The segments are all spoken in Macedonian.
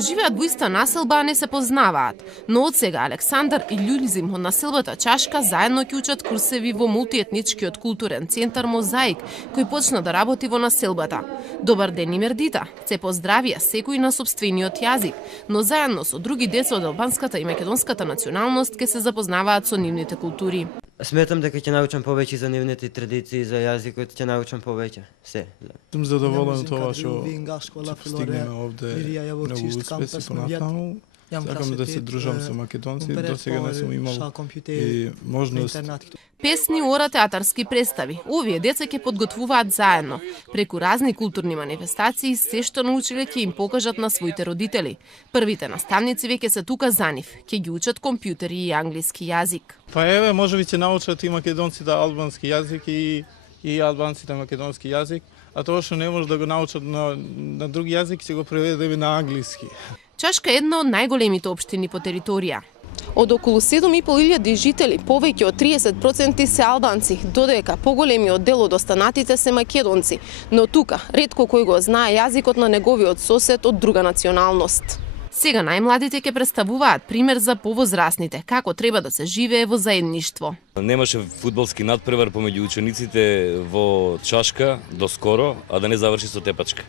Живеат во иста населба, а не се познаваат, но од сега Александар и Љулизим од населбата Чашка заедно ќе учат курсеви во мултиетничкиот културен центар Мозаик, кој почна да работи во населбата. Добар ден, Имердита! Се поздравија секој на сопствениот јазик, но заедно со други деца од албанската и македонската националност ќе се запознаваат со нивните култури. Сметам дека ќе научам повеќе за нивните традиции, за јазикот, ќе научам повеќе. Се. Сум задоволен тоа што стигнеме овде многу успеси понатаму. Сакам да се дружам со македонци, до сега не сум имал и можност. Песни, ора, театарски представи. Овие деца ќе подготвуваат заедно. Преку разни културни манифестации, се што научиле ќе им покажат на своите родители. Првите наставници веќе се тука за нив. Ќе ги учат компјутери и англиски јазик. Па еве, можеби ќе научат и македонците албански јазик и албанците македонски јазик, а тоа што не може да го научат на други јазик, ќе го преведеме на англиски. Чашка е една од најголемите општини по територија. Од околу 7.500 жители, повеќе од 30% се албанци, додека поголемиот дел од останатите се македонци, но тука ретко кој го знае јазикот на неговиот сосед од друга националност. Сега најмладите ќе представуваат пример за повозрасните, како треба да се живее во заедништво. Немаше фудбалски надпревар помеѓу учениците во Чашка до скоро, а да не заврши со тепачка.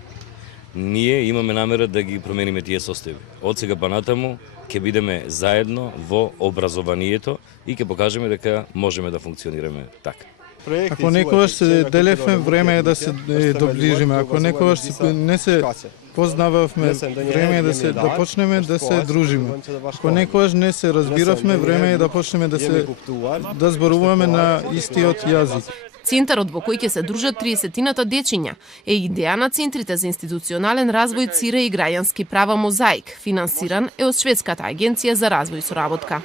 Ние имаме намера да ги промениме тие состојби. Од сега па натаму ќе бидеме заедно во образованието и ќе покажеме дека можеме да функционираме така. Ако некогаш се делевме, време е да се доближиме. Ако некогаш не се познававме, време е да почнеме да се дружиме. Ако некогаш не се разбиравме, време е да почнеме да зборуваме на истиот јазик. Центарот во кој ќе се дружат 30-тината дечиња е идеја на Центрите за институционален развој ЦИРА и граѓански права Мозаик, финансиран е од Шведската агенција за развој и соработка.